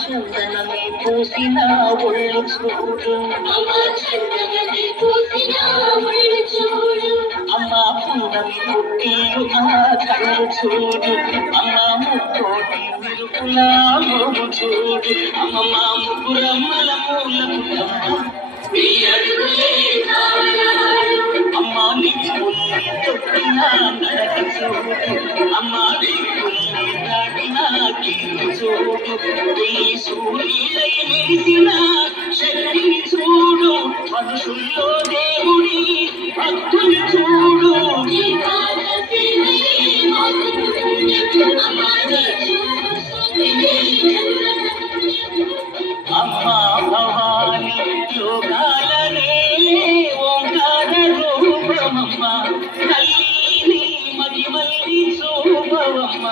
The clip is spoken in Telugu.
చందనమే పూసిన ఒళ్ళు చూడు అమ్మా పున్నమి పుట్టిలు ఆ కళ్ళు చూడు అమ్మా ముక్కోటి విరుపులా మోగు చూడు అమ్మమ్మ ముగ్గురమ్మల మూలములమ్మ అమ్మా నీ పుల్లి తొట్టిన నడక చూడు అమ్మా నీ పుల్లి దాటిన కీలు చూడు ఈ సూర్యులై వేసిన శక్తిని చూడు మనుషుల్లో దేవుడి భక్తుని చూడు అమ్మా భవాని యోగాలనే ఓంకార రూపమమ్మ తల్లిని మహిమల్ని చూపవమ్మ